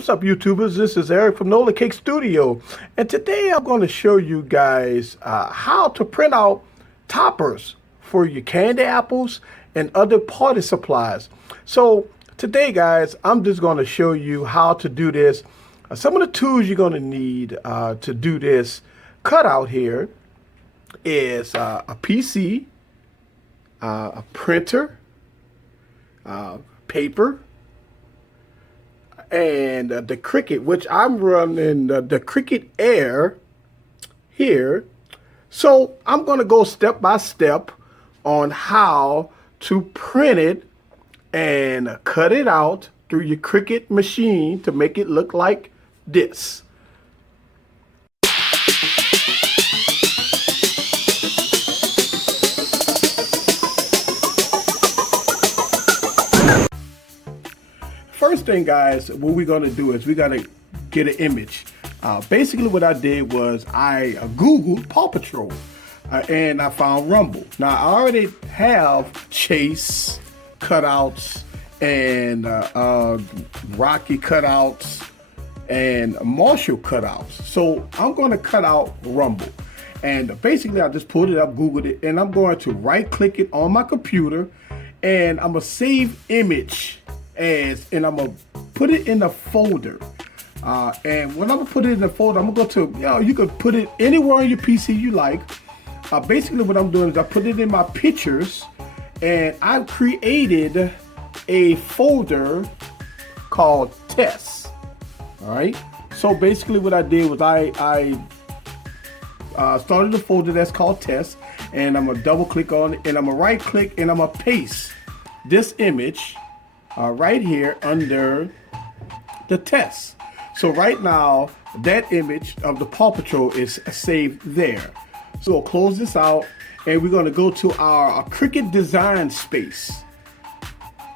What's up, YouTubers? This is Eric from Nola Cake Studio, and today I'm going to show you guys how to print out toppers for your candy apples and other party supplies. So today, guys, I'm just going to show you how to do this. Some of the tools you're going to need to do this cutout here is a PC, a printer, paper, and the Cricut, which I'm running the Cricut Air here. So I'm going to go step by step on how to print it and cut it out through your Cricut machine to make it look like this. First thing, guys, what we're going to do is we got to get an image. Basically what I did was I Googled Paw Patrol and I found Rumble. Now I already have Chase cutouts and Rocky cutouts and Marshall cutouts. So I'm going to cut out Rumble. And basically I just pulled it up, Googled it, and I'm going to right click it on my computer and I'm going to save image as, and I'm gonna put it in a folder. And when I'm gonna put it in the folder, I'm gonna go to, you can put it anywhere on your PC you like. Basically what I'm doing is I put it in my pictures and I've created a folder called tests. All right. So basically what I did was I started a folder that's called tests, and I'm gonna double click on it and I'm gonna right click and I'm gonna paste this image right here under the test. So right now that image of the Paw Patrol is saved there. So we'll close this out and we're going to go to our Cricut design space.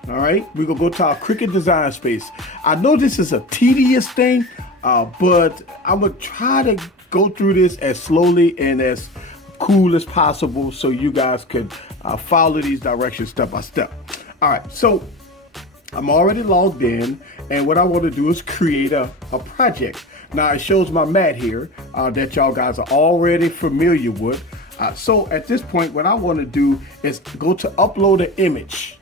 All right, we're gonna go to our Cricut design space. I know this is a tedious thing, but I'm gonna try to go through this as slowly and as cool as possible so you guys can follow these directions step by step. All right, so I'm already logged in, and what I want to do is create a project. Now it shows my mat here that y'all guys are already familiar with. So at this point, what I want to do is go to upload an image.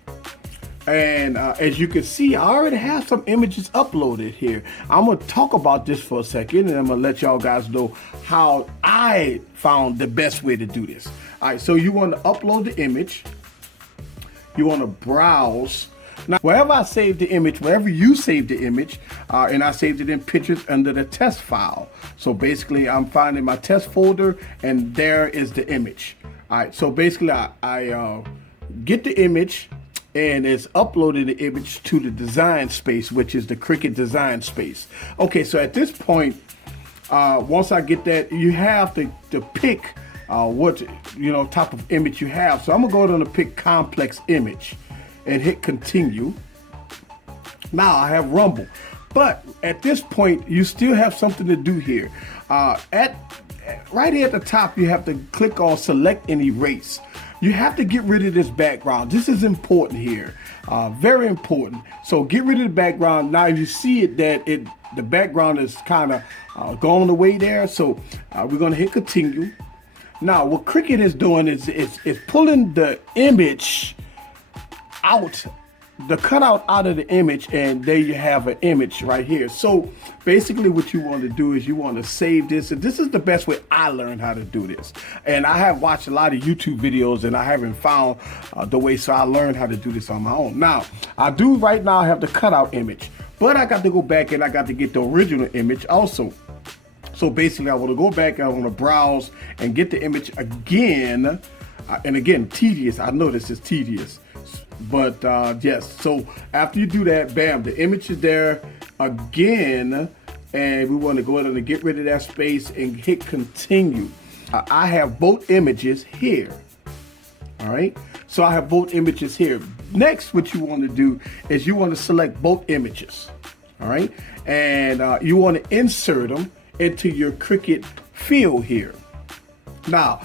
And as you can see, I already have some images uploaded here. I'm going to talk about this for a second, and I'm going to let y'all guys know how I found the best way to do this. All right, so you want to upload the image. You want to browse. Now, wherever I saved the image, wherever you saved the image, and I saved it in pictures under the test file. So basically, I'm finding my test folder, and there is the image. All right, so basically, I get the image, and it's uploaded the image to the design space, which is the Cricut design space. Okay, so at this point, once I get that, you have to pick what type of image you have. So I'm gonna go ahead and pick complex image and hit continue. Now I have Rumble, but at this point you still have something to do here. Right here at the top, you have to click on select and erase. You have to get rid of this background. This is important here, very important. So get rid of the background. Now you see it that the background is kind of going away there. So we're gonna hit continue. Now what Cricut is doing is it's pulling the image out, the cutout out of the image, and there you have an image right here. So basically what you want to do is you want to save this, and this is the best way I learned how to do this. And I have watched a lot of YouTube videos and I haven't found the way, so I learned how to do this on my own. Now I do right now have the cutout image, but I got to go back and I got to get the original image also. So basically I want to go back and I want to browse and get the image again, and again, tedious. I know this is tedious, but yes, so after you do that, bam, the image is there again, and we want to go ahead and get rid of that space and hit continue. I have both images here. All right, so I have both images here. Next, what you want to do is you want to select both images. All right, and you want to insert them into your Cricut field here. Now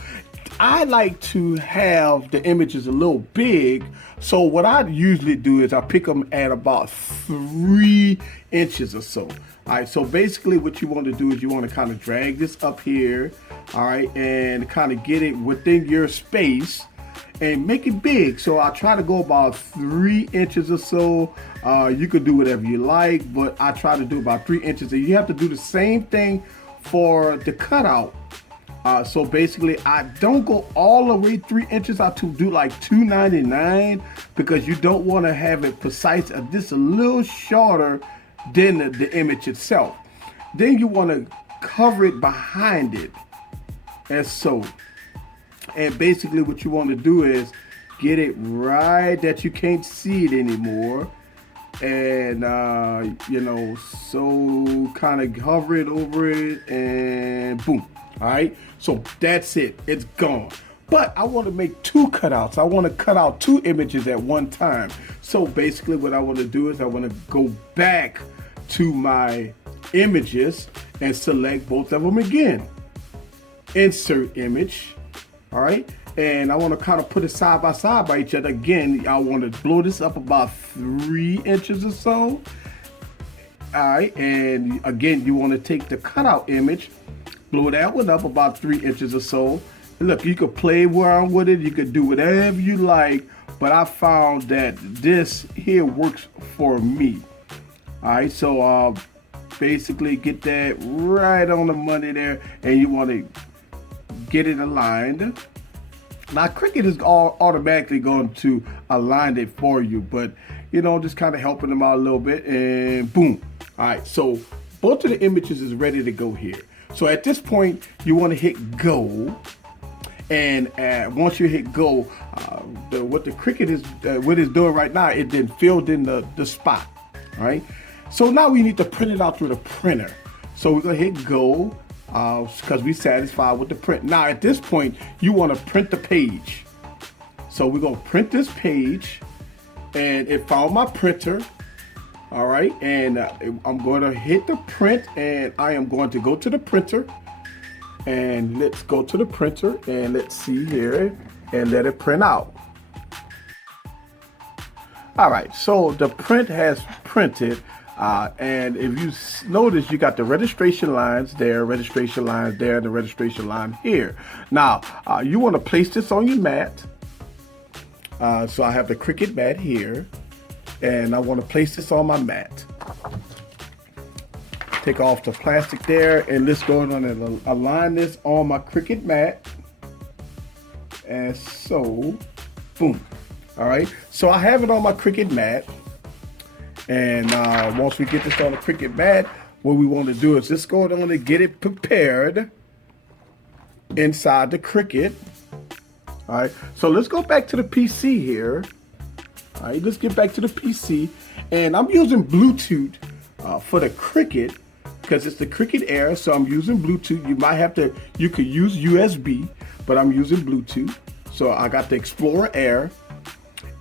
I like to have the images a little big, so what I usually do is I pick them at about 3 inches or so. All right, so basically what you want to do is you want to kind of drag this up here, all right, and kind of get it within your space and make it big. So I try to go about 3 inches or so. You could do whatever you like, but I try to do about 3 inches, and you have to do the same thing for the cutout. So basically, I don't go all the way 3 inches. I do like 2.99 because you don't want to have it precise. Just a little shorter than the image itself. Then you want to cover it behind it, as so. And basically, what you want to do is get it right that you can't see it anymore. And you know, so kind of hover it over it, and boom. All right, so that's it, it's gone. But I want to make 2 cutouts. I want to cut out 2 images at one time. So basically what I want to do is I want to go back to my images and select both of them again. Insert image, all right? And I want to kind of put it side by side by each other. Again, I want to blow this up about 3 inches or so. All right, and again, you want to take the cutout image, blow that one up about 3 inches or so. And look, you could play around with it. You could do whatever you like, but I found that this here works for me. All right, so basically get that right on the money there, and you want to get it aligned. Now, Cricut is automatically going to align it for you, but you know, just kind of helping them out a little bit, and boom. All right, so both of the images is ready to go here. So at this point, you want to hit go, and once you hit go, what the Cricut is what it's doing right now, it then filled in the spot. All right. So now we need to print it out through the printer. So we're gonna hit go because we're satisfied with the print. Now at this point, you want to print the page. So we're gonna print this page, and it found my printer. All right, and I'm going to hit the print, and I am going to go to the printer, and let's go to the printer, and let's see here, and let it print out. All right, so the print has printed, and if you notice, you got the registration lines there, registration lines there, the registration line here. Now, you want to place this on your mat. So I have the Cricut mat here, and I want to place this on my mat. Take off the plastic there, and let's go on and align this on my Cricut mat. And so, boom. All right, so I have it on my Cricut mat, and once we get this on the Cricut mat, what we want to do is just go on and get it prepared inside the Cricut. All right, so let's go back to the PC here. All right, let's get back to the PC, and I'm using Bluetooth for the Cricut because it's the Cricut Air, so I'm using Bluetooth. You could use USB, but I'm using Bluetooth. So I got the Explorer Air,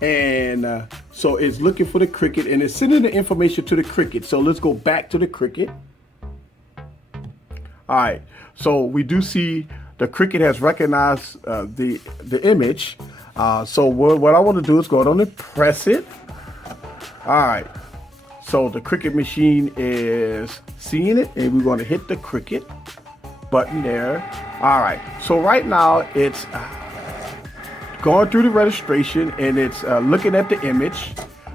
and so it's looking for the Cricut, and it's sending the information to the Cricut. So let's go back to the Cricut. All right, so we do see the Cricut has recognized the image. So what I want to do is go down and press it. All right, so the Cricut machine is seeing it, and we're going to hit the Cricut button there. All right, so right now it's going through the registration, and it's looking at the image,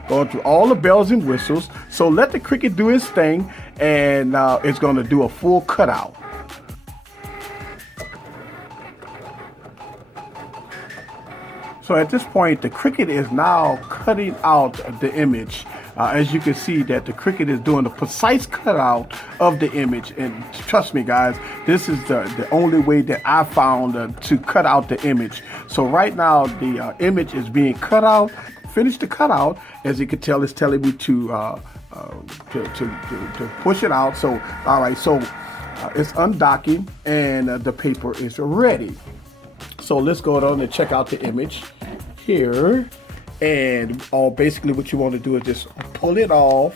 going through all the bells and whistles. So let the Cricut do its thing, and it's going to do a full cutout. So at this point, the Cricut is now cutting out the image. As you can see that the Cricut is doing a precise cutout of the image. And trust me, guys, this is the only way that I found to cut out the image. So right now, the image is being cut out. Finished the cutout. As you can tell, it's telling me to push it out. So, all right, so it's undocking, and the paper is ready. So let's go down and check out the image here. And basically what you want to do is just pull it off.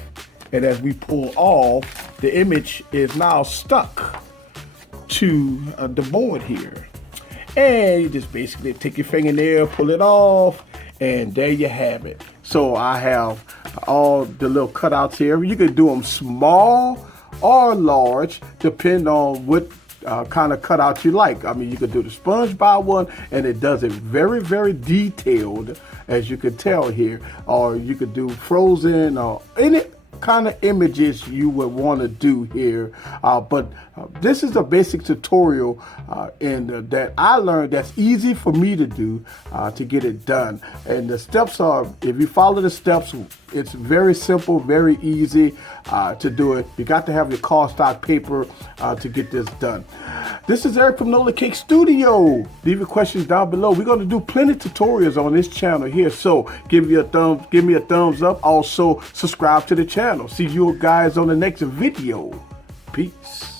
And as we pull off, the image is now stuck to the board here. And you just basically take your fingernail, pull it off, and there you have it. So I have all the little cutouts here. You can do them small or large, depending on what kind of cutout you like. I mean, you could do the SpongeBob one, and it does it very, very detailed, as you can tell here. Or you could do Frozen or any kind of images you would want to do here. But this is a basic tutorial that I learned that's easy for me to do to get it done. And the steps are, if you follow the steps, it's very simple, very easy to do it. You got to have your cardstock paper to get this done. This is Eric from Nola Cake Studio. Leave your questions down below. We're going to do plenty of tutorials on this channel here. So give me a thumbs up. Also subscribe to the channel. See you guys on the next video. Peace.